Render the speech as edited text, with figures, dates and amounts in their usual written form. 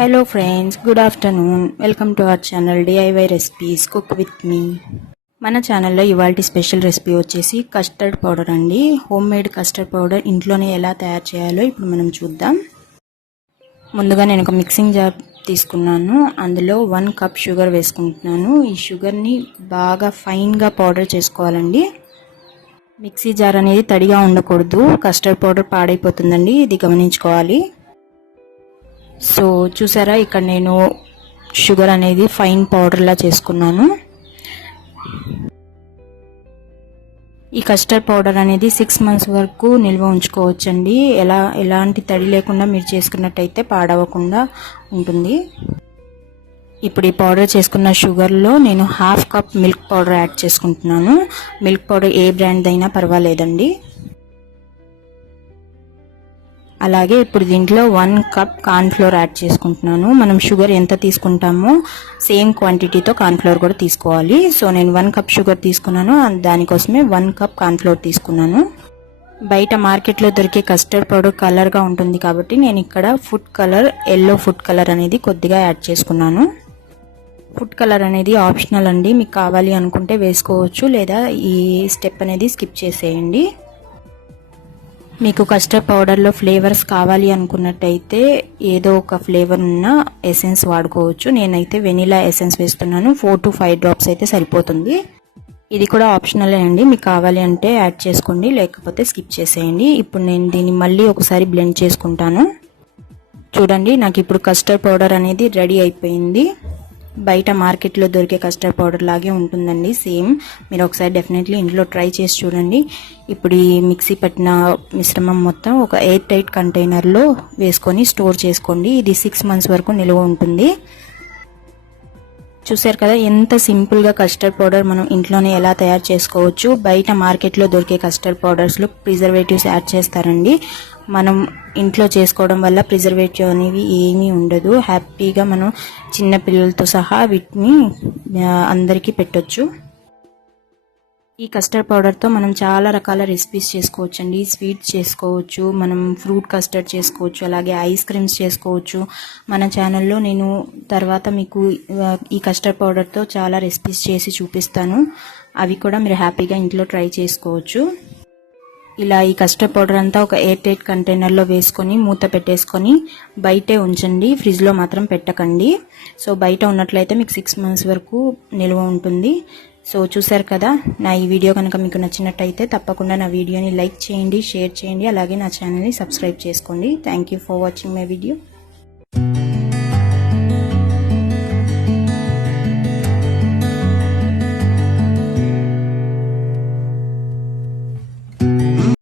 Hello friends, good afternoon. Welcome to our channel DIY recipes cook with me. మన ఛానల్లో ఇవాల్టి special recipe వచ్చేసి custard powder అండి. Home made custard powder ఇంట్లోనే ఎలా తయారు చేయాలో ఇప్పుడు మనం చూద్దాం. ముందుగా నేను ఒక మిక్సింగ్ జార్ తీసుకున్నాను. అందులో 1 కప్ షుగర్ వేసుకుంటున్నాను. ఈ షుగర్ని బాగా ఫైన్గా పౌడర్ చేసుకోవాలండి. మిక్సీ జార్ అనేది తడిగా ఉండకూడదు. కస్టర్డ్ పౌడర్ పాడైపోతుందండి, ఇది గమనించుకోవాలి. సో చూసారా, ఇక్కడ నేను షుగర్ అనేది ఫైన్ పౌడర్లా చేసుకున్నాను. ఈ కస్టర్డ్ పౌడర్ అనేది 6 months వరకు నిల్వ ఉంచుకోవచ్చండి. ఎలాంటి తడి లేకుండా మీరు చేసుకున్నట్టయితే పాడవకుండా ఉంటుంది. ఇప్పుడు ఈ పౌడర్ చేసుకున్న షుగర్లో నేను 1/2 కప్ మిల్క్ పౌడర్ యాడ్ చేసుకుంటున్నాను. మిల్క్ పౌడర్ ఏ బ్రాండ్ అయినా పర్వాలేదండి. అలాగే ఇప్పుడు దీంట్లో 1 కప్ కార్న్ఫ్లోర్ యాడ్ చేసుకుంటున్నాను. మనం షుగర్ ఎంత తీసుకుంటామో సేమ్ క్వాంటిటీతో కార్న్ఫ్లోర్ కూడా తీసుకోవాలి. సో నేను 1 కప్ షుగర్ తీసుకున్నాను, దానికోసమే 1 కప్ కార్న్ఫ్లోర్ తీసుకున్నాను. బయట మార్కెట్లో దొరికే కస్టర్డ్ పౌడర్ కలర్గా ఉంటుంది కాబట్టి నేను ఇక్కడ ఎల్లో ఫుడ్ కలర్ అనేది కొద్దిగా యాడ్ చేసుకున్నాను. ఫుడ్ కలర్ అనేది ఆప్షనల్ అండి, మీకు కావాలి అనుకుంటే వేసుకోవచ్చు, లేదా ఈ స్టెప్ అనేది స్కిప్ చేసేయండి. మీకు కస్టర్డ్ పౌడర్లో ఫ్లేవర్స్ కావాలి అనుకున్నట్టయితే ఏదో ఒక ఫ్లేవర్ ఉన్న ఎసెన్స్ వాడుకోవచ్చు. నేనైతే వెనిలా ఎసెన్స్ వేస్తున్నాను. 4 to 5 drops అయితే సరిపోతుంది. ఇది కూడా ఆప్షనలే అండి, మీకు కావాలి అంటే యాడ్ చేసుకోండి, లేకపోతే స్కిప్ చేసేయండి. ఇప్పుడు నేను దీన్ని మళ్ళీ ఒకసారి బ్లెండ్ చేసుకుంటాను. చూడండి, నాకు ఇప్పుడు కస్టర్డ్ పౌడర్ అనేది రెడీ అయిపోయింది. బయట మార్కెట్లో దొరికే కస్టర్డ్ పౌడర్ లాగే ఉంటుందండి, సేమ్. మీరు ఒకసారి డెఫినెట్లీ ఇంట్లో ట్రై చేసి చూడండి. ఇప్పుడు ఈ మిక్సీ పట్టిన మిశ్రమం మొత్తం ఒక ఎయిర్ టైట్ కంటైనర్లో వేసుకొని స్టోర్ చేసుకోండి. ఇది 6 months వరకు నిల్వ ఉంటుంది. చూసారు కదా, ఎంత సింపుల్గా కస్టర్డ్ పౌడర్ మనం ఇంట్లోనే ఎలా తయారు చేసుకోవచ్చు. బయట మార్కెట్లో దొరికే కస్టర్డ్ పౌడర్స్లో ప్రిజర్వేటివ్స్ యాడ్ చేస్తారండి. మనం ఇంట్లో చేసుకోవడం వల్ల ప్రిజర్వేటివ్ అనేవి ఏమీ ఉండదు. హ్యాపీగా మనం చిన్న పిల్లలతో సహా వీటిని అందరికీ పెట్టొచ్చు. ఈ కస్టర్డ్ పౌడర్తో మనం చాలా రకాల రెసిపీస్ చేసుకోవచ్చండి. స్వీట్స్ చేసుకోవచ్చు, మనం ఫ్రూట్ కస్టర్డ్ చేసుకోవచ్చు, అలాగే ఐస్ క్రీమ్స్ చేసుకోవచ్చు. మన ఛానల్లో నేను తర్వాత మీకు ఈ కస్టర్డ్ పౌడర్తో చాలా రెసిపీస్ చేసి చూపిస్తాను. అవి కూడా మీరు హ్యాపీగా ఇంట్లో ట్రై చేసుకోవచ్చు. ఇలా ఈ కస్టర్డ్ పౌడర్ అంతా ఒక ఎయిర్ టైట్ కంటైనర్లో వేసుకొని మూత పెట్టేసుకొని బయటే ఉంచండి, ఫ్రిడ్జ్లో మాత్రం పెట్టకండి. సో బయట ఉన్నట్లయితే మీకు 6 months వరకు నిల్వ ఉంటుంది. సో చూసారు కదా, నా ఈ వీడియో కనుక మీకు నచ్చినట్టయితే తప్పకుండా నా వీడియోని లైక్ చేయండి, షేర్ చేయండి, అలాగే నా ఛానల్ని సబ్స్క్రైబ్ చేసుకోండి. Thank you for watching my video.